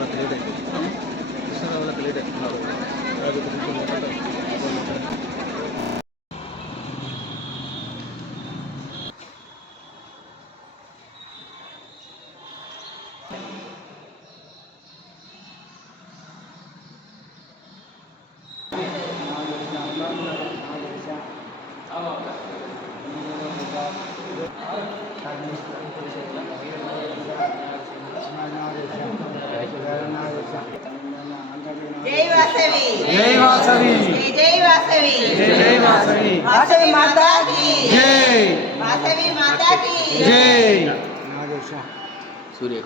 వాళ్ళకి లేట్ అవుతుంది. కృష్ణారావు వాళ్ళకి లేట్ అవుతున్నారు. जय वासवी, जय वासवी, जय वासवी, जय वासवी, वासवी माता की जय, वासवी माता की जय. सूर्य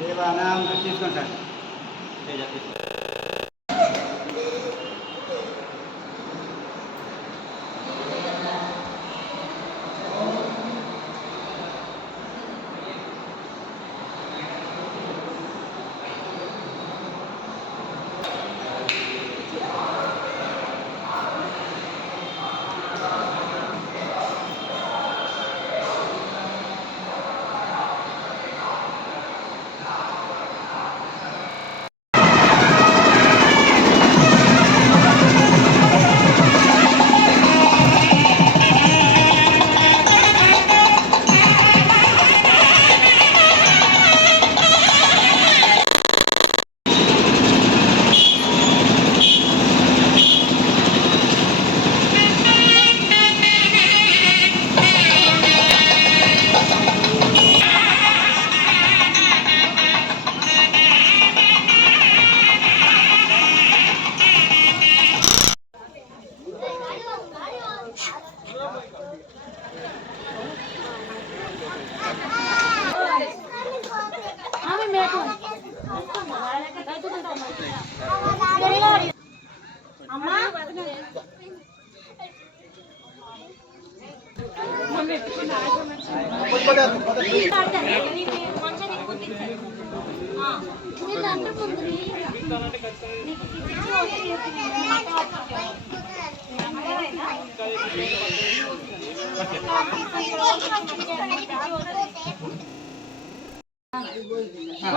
देवानाम తీసుకోండి సార్.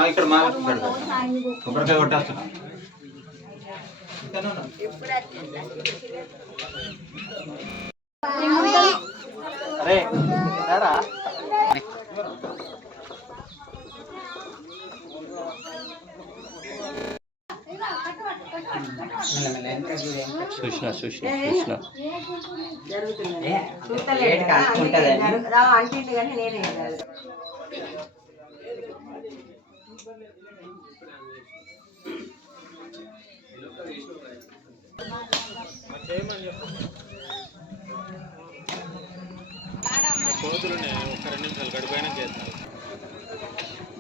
ఇక్కడ మా కొబ్బరికాయ కొట్టేస్తున్నా. అరే సుష్ణ సుష్ణ సుష్ణ అంటుంది కానీ నేనే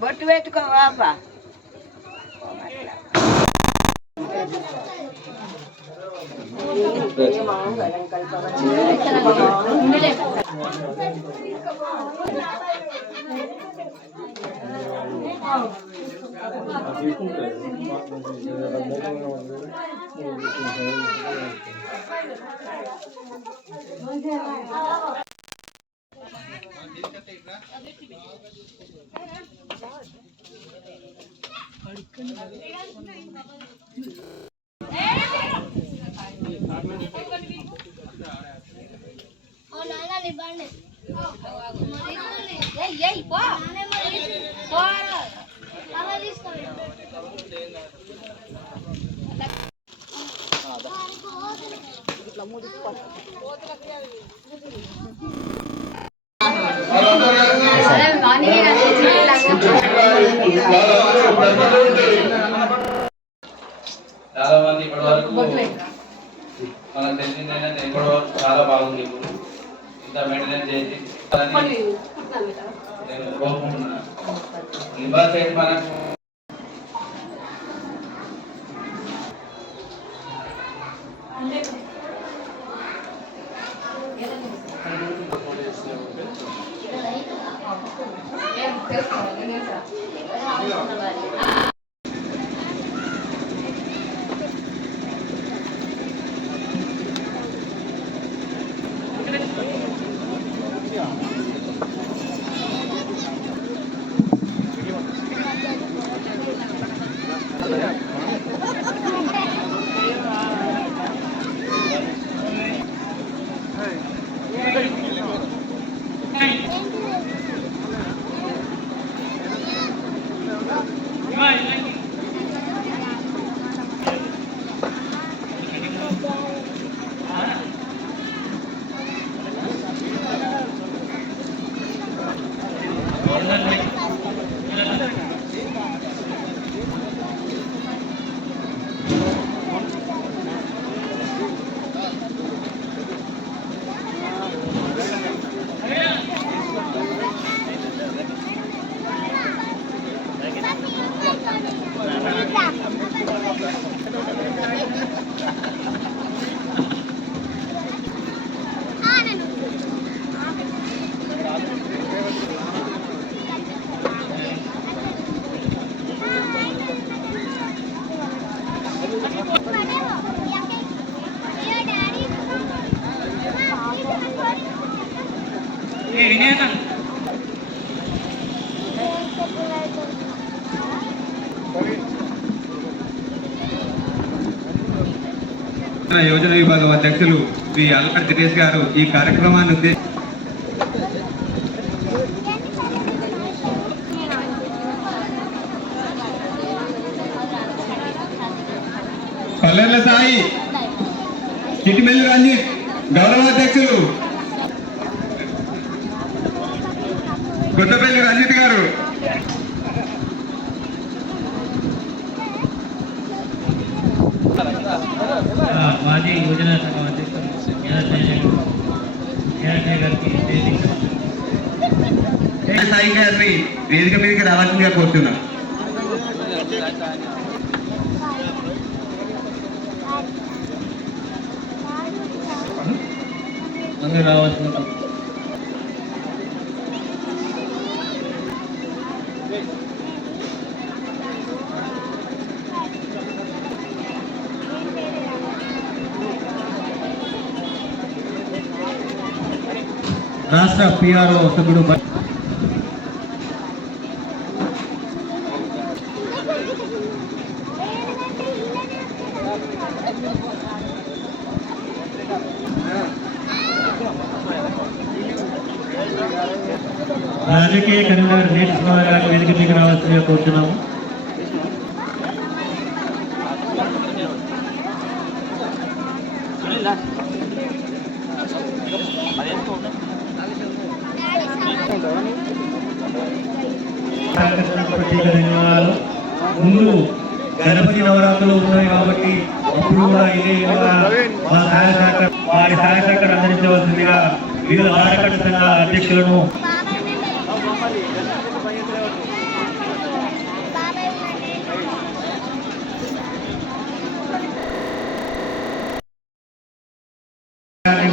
బొట్టు పెట్టుకో బాబా. చాలా మంది ఇప్పటి వరకు మనకు తెలిసింది ఏంటంటే ఇప్పటి వరకు చాలా బాగుంది. ఇప్పుడు ఇంత మెయింటెనెన్స్ చేసి నేను కోరుకుంటున్నాను. లివర్ సైడ్ మనకు యోజన విభాగం అధ్యక్షులు శ్రీ అల్కర్ దినేష్ గారు ఈ కార్యక్రమాన్ని పల్లెర్ల సాయి చిటిమెల్లి రంజిత్ గౌరవాధ్యక్షులు కొత్తపల్లి రంజిత్ గారు మాజీ యోజన సంఘం అధ్యక్షులు గారికి సాయి గారిని వేదిక మీదకి రావాల్సిందిగా కోరుతున్నాం. అందరూ రావాల్సిన రాష్ట్ర పిఆర్ఓ సభ్యుడు రాజకీయ కన్వీనర్ నీటి గారి వేదిక మీకు రావాల్సిందిగా కోరుతున్నాము. ముందు గణపతి నవరాత్రులు ఉన్నాయి కాబట్టి అప్పుడు కూడా ఇదే వారి సహాయ సహకారం అందించవలసిందిగా వివిధ వారకట్ట సంఘ అధ్యక్షులను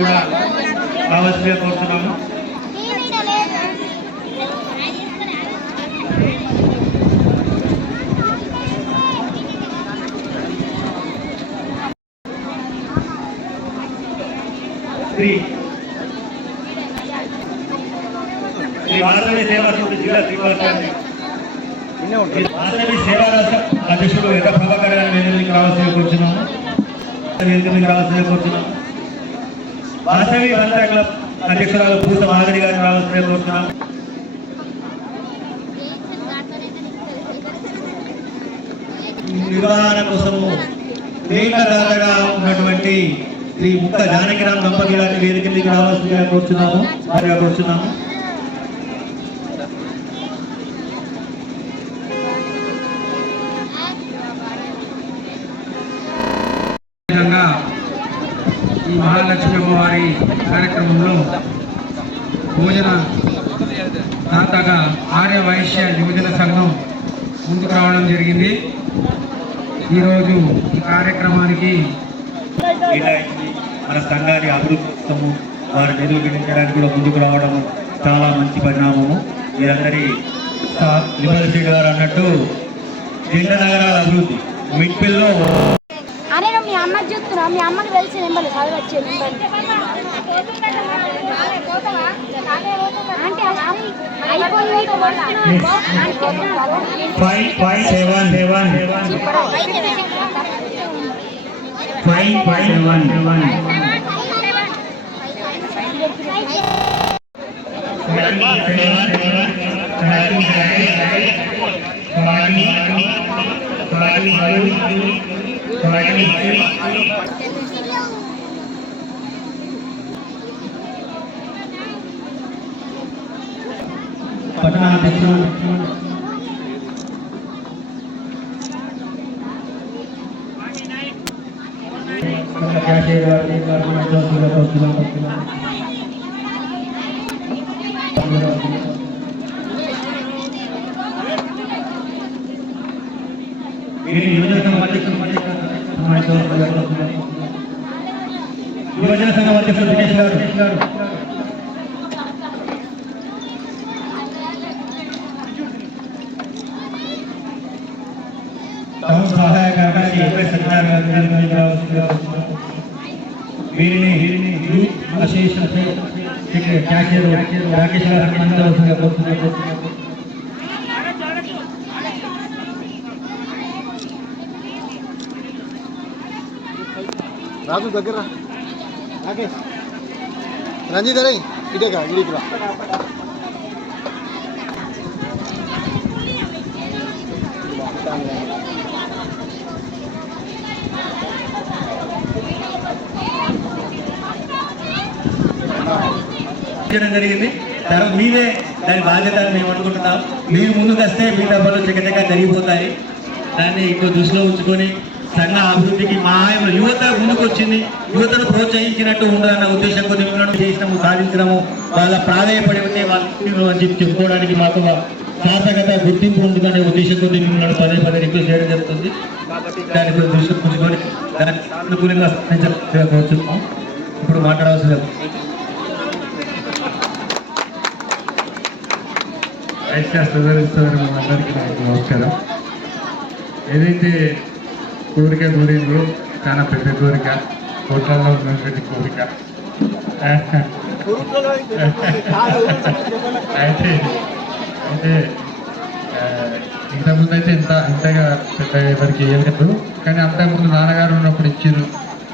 కూడా కావాల్సిందిగా కోరుతున్నాము. శ్రీ వాసవి సేవా సమితి జిల్లా శ్రీకాకుళం వాసవి సేవా రాష్ట్ర అధ్యక్షుడు ఎక్క ప్రభాకర్ గారి వేదికకి రావాల్సిందిగా కోరుతున్నాము. వాసవి వనితా క్లబ్ అధ్యక్షురాలు పూస మాధవి గారిని రావాల్సిందిగా కోరుతున్నాము. నిర్వహణ కోసము ప్రేమదాతగా ఉన్నటువంటి శ్రీ ముక్క జానకిరామ్ దంపతి గారిని వేదికకి రావాల్సిందిగా కోరుతున్నాము. ఈ మహాలక్ష్మి అమ్మవారి కార్యక్రమంలో భోజన దాతగా ఆర్య వైశ్య యువజన సంఘం ముందుకు రావడం జరిగింది. ఈరోజు ఈ కార్యక్రమానికి మన సంఘాన్ని అభివృద్ధి కోసము వారి నిరూపించడానికి కూడా ముందుకు రావడం చాలా మంచి పరిణామము. మీరందరి లిబరల్ గారు అన్నట్టు జెండ నగరాల అభివృద్ధి మిడ్పిల్లో అనే మీ అమ్మ చూస్తున్నా, మీ అమ్మకి తెలిసి నెంబర్ చదివచ్చే నెంబర్ అంటే అయిపోయింది. 5 పట్టణాధ్యక్షుడు యువజన సంఘం అధ్యక్షుడు దినేష్ గారు టౌన్ సహాయ కార్యదర్శి వీరిని అసోసియేషన్ క్యాషియర్ రాకేష్ గారు రాజు దగ్గర రాకేష్ రంజిత్ అరే ఇటేగా ఇడికిరా జరిగింది. తర్వాత మీరే దాని బాధ్యత మేము అనుకుంటున్నాం. మీరు ముందుకు వస్తే మీ డబ్బులు చక్కచక్క జరిగిపోతాయి. దాన్ని ఇంకో దృష్టిలో ఉంచుకొని సంఘ అభివృద్ధికి మా యువత ముందుకు వచ్చింది, యువతను ప్రోత్సహించినట్టు ఉండాలన్న ఉద్దేశం కొద్ది మిమ్మల్ని చేసినాము, సాధించడము, వాళ్ళ ప్రాధాన్యపడి ఉంటే వాళ్ళు అని చెప్పి చెప్పుకోవడానికి మాకు సార్థకత గుర్తింపు ఉంటుందనే ఉద్దేశం కొద్ది మిమ్మల్ని పదే పదే రిక్వెస్ట్ చేయడం జరుగుతుంది. దాని దృష్టి ఉంచుకొని దానికి అనుకూలంగా కోరుతున్నాం. ఇప్పుడు మాట్లాడవలసిన వైశ్య సోదరి అందరికీ నమస్కారం. ఏదైతే కోరిక కోరిందో చాలా పెద్ద కోరిక, కోట్లలో ఉన్నటువంటి కోరిక. అయితే ఇంతకుముందు అయితే ఇంతగా పెద్ద ఎవరికి ఇవ్వలేదు, కానీ అంతకుముందు నాన్నగారు ఉన్నప్పుడు ఇచ్చారు.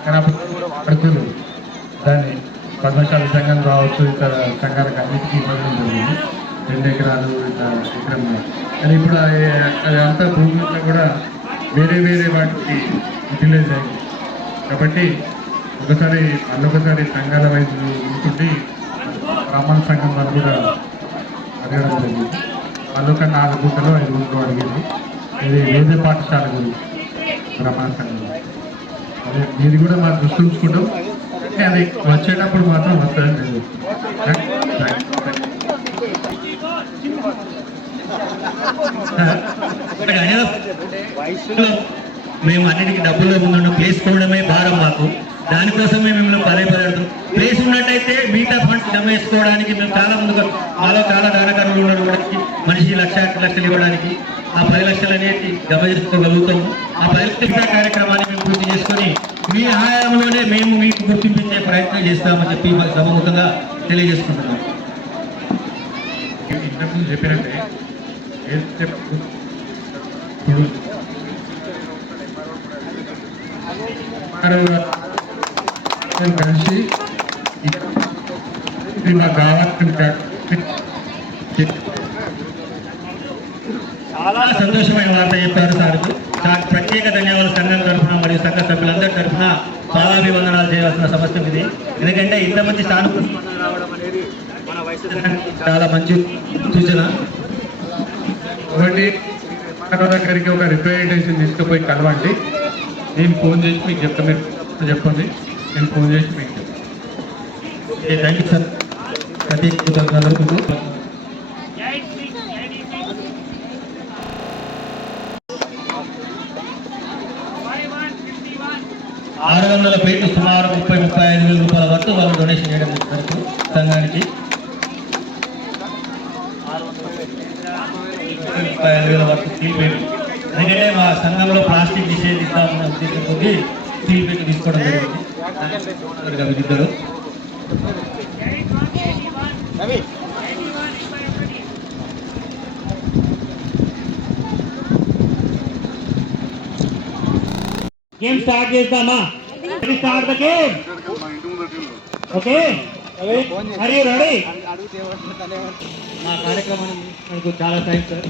కానీ అప్పుడు దాన్ని పద్మశాల సంఘం కావచ్చు, ఇతర సంఘాలకు అన్నిటికీ ఇవ్వడం జరిగింది. 2 ఎకరాలు ఇట్లా ఎకరం. కానీ ఇప్పుడు అది అంతా భూముల్లో కూడా వేరే వేరే వాటికి యూటిలైజ్ అయింది. కాబట్టి మళ్ళొకసారి సంఘాల వైపు ఉంటుండి బ్రాహ్మణ సంఘం వాళ్ళు కూడా అడగడం జరిగింది. మళ్ళొక 4 గుంటలు 5 గుంటలు అడిగింది. ఇది వేద పాఠశాల గురించి బ్రాహ్మణ సంఘంలో. అదే మీరు కూడా మా దృష్టి ఉంచుకుంటాం. అది వచ్చేటప్పుడు మాత్రం వస్తుందని నేను మేము అన్నిటికీ డబ్బుల్లో ముందు ప్లేస్ కోవడమే భారం మాకు. దానికోసమే మిమ్మల్ని పదే పదే ప్లేస్ శ్రమ వేసుకోవడానికి మేము చాలా ముందుగా మాలో చాలా దానకరులు ఉండడానికి మనిషి 1,00,000 లక్షలు ఇవ్వడానికి ఆ 10 లక్షలు అనేది జమ చేసుకోగలుగుతాము. ఆ 10 లక్షల కార్యక్రమాన్ని మేము పూర్తి చేసుకొని మీ ఆయామంలోనే మేము మీకు గుర్తింపించే ప్రయత్నం చేస్తామని చెప్పి మాకు సముఖంగా తెలియజేసుకుంటున్నాం. ఇంతకుముందు చెప్పినట్టే కలిసి నాకు కావాల్సిన చాలా సంతోషమైన వార్త చెప్పారు సార్కు. చాలా ప్రత్యేక ధన్యవాదాలు సంఘం తరఫున మరియు సంఘ సభ్యులందరి తరఫున పాదాభివందనాలు చేయవలసిన సమస్య ఇది. ఎందుకంటే ఇంతమంది సానుకూల రావడం అనేది మన వయసు చాలా మంచి సూచన. ఒకటి మన దగ్గరికి ఒక రిప్రజెంటేషన్ తీసుకుపోయి కలవండి. నేను ఫోన్ చేసి మీకు చెప్తాను, మీరు చెప్పండి, నేను ఫోన్ చేసి మీకు చెప్తాను. Thank you sir. ప్రత్యేక కృతజ్ఞతలు. 600 ప్లేట్లు సుమారు 30-35 వేల రూపాయల వరకు వాళ్ళు డొనేషన్ చేయడం జరుగుతుంది సంఘానికి. 35 వేల వరకు స్టీల్ ప్లేట్. ఎందుకంటే మా సంఘంలో ప్లాస్టిక్ నిషేధిస్తామన్న ఉద్దేశంతో స్టీల్ ప్లేట్ తీసుకోవడం జరిగింది విద్యుత్తులు. గేమ్ స్టార్ట్ చేద్దామా? Start the game. Okay, are you ready? మా కార్యక్రమానికి మనకు చాలా thanks sir.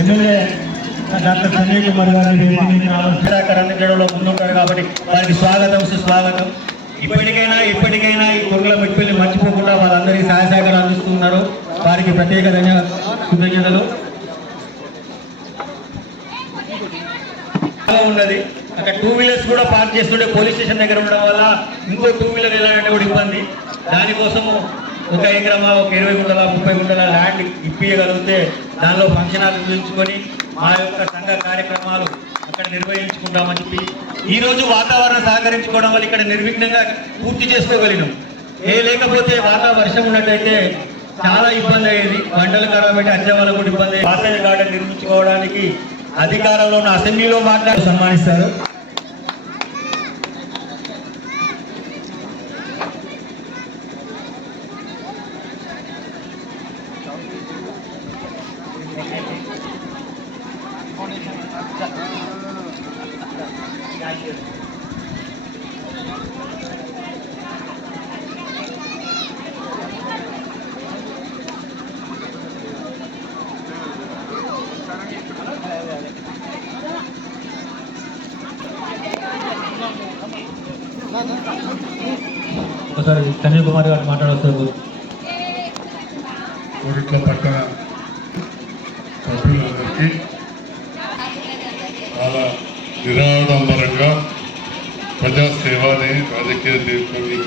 MLA doctor Sanjay Kumar గారి అందించడంలో ముందుంటారు కాబట్టి వారికి స్వాగతం సుస్వాగతం. ఇప్పటికైనా ఈ కొడుకుల మెట్టిల్ని మర్చిపోకుండా వాళ్ళందరికీ సహాయ సహకారం అందిస్తున్నారు. వారికి ప్రత్యేక కృతజ్ఞతలు. ఉన్నది అక్కడ 2 వీలర్స్ కూడా పార్క్ చేస్తుంటే పోలీస్ స్టేషన్ దగ్గర ఉండడం వల్ల ఇంకో 2 వీలర్ వెళ్ళాలంటే కూడా ఇబ్బంది. దానికోసము ఒక ఎకరమా, ఒక 20 గుంటల 30 గుంటల ల్యాండ్ ఇప్పించగలిగితే దానిలో ఫంక్షన్ హాల్ నిర్మించుకొని మా యొక్క సంఘ కార్యక్రమాలు అక్కడ నిర్వహించుకుంటామని చెప్పి ఈ రోజు వాతావరణం సహకరించుకోవడం వల్ల ఇక్కడ నిర్విఘ్నంగా పూర్తి చేసుకోగలిగినాం. లేకపోతే వర్షం ఉన్నట్టయితే చాలా ఇబ్బంది అయ్యేది. పంటలు ఖరాబ్ అయితే వచ్చే వాళ్ళకు కూడా ఇబ్బంది. పాసేజ్ గార్డెన్ నిర్మించుకోవడానికి అధికారంలో ఉన్న అసెంబ్లీలో మాట్లాడి సన్మానిస్తారు. ఒకసారి సంజయ్ కుమార్ గారు మాట్లాడవచ్చు. కోరిట్ల పట్టణ సభ్యులందరికీ చాలా నిరాడంబరంగా ప్రజాసేవని రాజకీయ తీర్పుని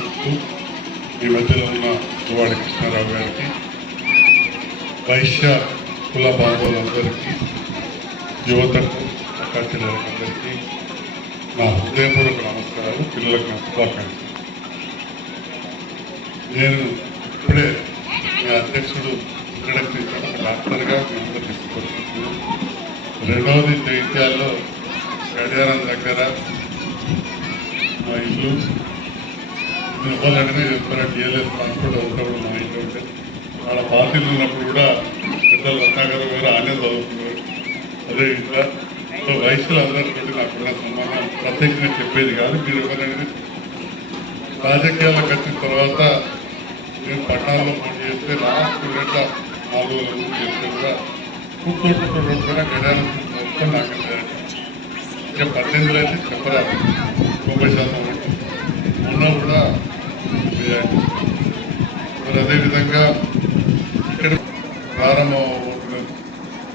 ఈ మధ్యలో ఉన్న దువ్వాడ కృష్ణారావు గారికి, వైశ్య కుల బాంధవులందరికీ, యువతకు అక్కడికి నా హృదయపూర్వక నమస్కారాలు. పిల్లలకు నా శుభాకాంక్షలు. నేను ఇప్పుడే మీ అధ్యక్షుడు ఇక్కడికి డాక్టర్గా మేము తీసుకొచ్చుకుంటున్నాను. రెండవది జైత్యాల్లో గడియారం దగ్గర మా ఇల్లు ఇవ్వాలంటే చెప్తారా టీఎల్ఎస్ ట్రాన్స్పోర్ట్ అంతా కూడా మా ఇంట్లో ఉంటే వాళ్ళ పార్టీలు ఉన్నప్పుడు కూడా పెద్దలు రత్నాకర్ గారు ఆనే చదువుతున్నారు. అదే ఇంకా వయసులో అందరితో నాకున్న సంబంధం ప్రత్యేకంగా చెప్పేది కాదు. మీరు ఎవరైనా రాజకీయాలకు వచ్చిన తర్వాత నేను పట్టణాల్లో పోటీ చేస్తే లాస్ట్ 4 రోజుల చేస్తే కూడా కూర్చోటుతో కూడా గడియారం మొత్తం నాకు ఇంకా 18 అయితే చెప్పరాదు. 90% ఓటు ఉన్నా కూడా మరి అదేవిధంగా ఇక్కడ ప్రారంభం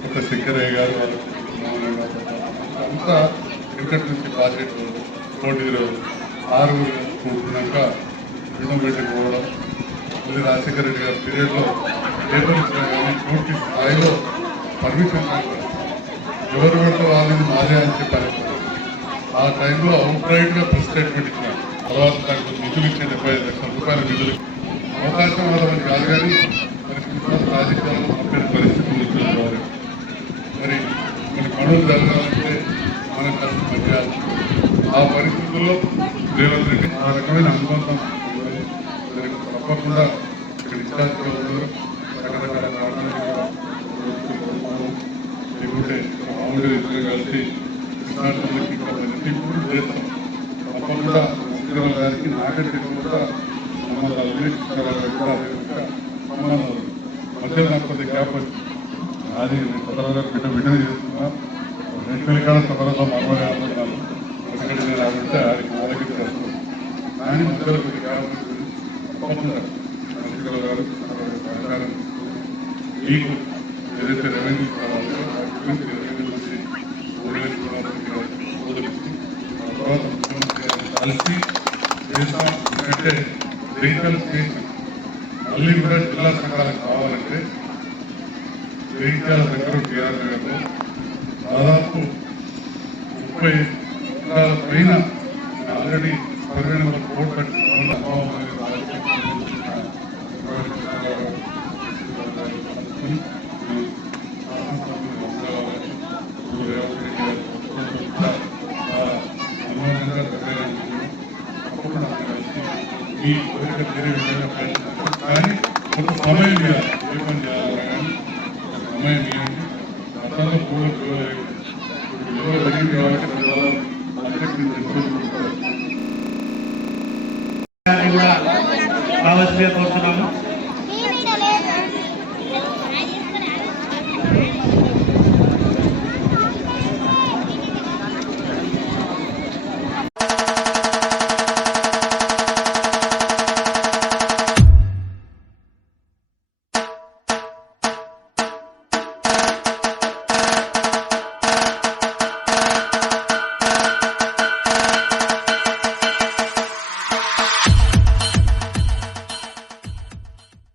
కొత్త శంకరయ్య గారు వాళ్ళకి అంతా క్రికెట్ నుంచి బాధ్యత పోటీలు 6 కూడుకున్నాక రుణం పెట్టుకోవడం మళ్ళీ రాజశేఖర రెడ్డి గారి పీరియడ్లో లేబర్ కానీ పూర్తి స్థాయిలో పర్మిషన్ ఎవరు పడితే వాళ్ళని మాదే అని చెప్పారు. ఆ టైంలో అవుట్రైట్గా ప్రెస్ స్టేట్మెంట్ ఇచ్చినారు. తర్వాత దానికి నిధులు ఇచ్చే 75 లక్షల రూపాయల నిధులు అవకాశం వాళ్ళని కాదు కానీ మరి రాజకీయాలు పంపిన పరిస్థితి ఉంది. మరి మన పనులు జరగాలంటే మన కష్టం పనిచేయాలి. ఆ పరిస్థితుల్లో రేవంత్ రెడ్డి ఆ రకమైన అనుబంధం తప్పకుండా ఇక్కడ ఇన్ఛార్జ్గా ఉన్నారు. రకరకాల కారణాలు లేకుంటే మామూలుగా ఇద్దరు కలిసి విద్యార్థులకి ఇప్పుడు చేస్తాం. తప్పకుండా శ్రీరామ గారికి నాకంటే కూడా సంబంధాలు సంబంధాలు మధ్యలో నాకు కొద్దిగా గ్యాప్ వచ్చింది. అది బిడ్డ బిడ్డని చేస్తున్నా నేషనల్ కాడ సభలో మనమే అనుకున్నాను. ఎందుకంటే నేను ఆవిడ అది నా దగ్గర చేస్తాను కానీ మధ్యలో కొద్దిగా గ్యాప్ వచ్చింది. తప్పకుండా శ్రీరామ గారు సహకారం మీకు ఏదైతే రెవెన్యూ కావాలో రెవెన్యూ నుంచి తర్వాత కలిసి చేస్తాం. ఎందుకంటే వెహికల్ స్టేషన్ మళ్ళీ కూడా జిల్లా సంఘాలకు కావాలంటే వెహికల్ దగ్గర టీఆర్ నగర్లో దాదాపు 30 ఎకరాల పైన ఆల్రెడీ 10 నెంబర్ కోర్టు కట్టిన ఈ కోరిక తీరే విధంగా ప్రయత్నిస్తాం. కానీ కొంత సమయం ఇవ్వాలి. ఏ పని చేయాలన్నా కానీ సమయం ఇవ్వండి. గతంలో కూడా జరిగింది కాబట్టి కూడా కావాల్సిందిగా కోరుతున్నాము.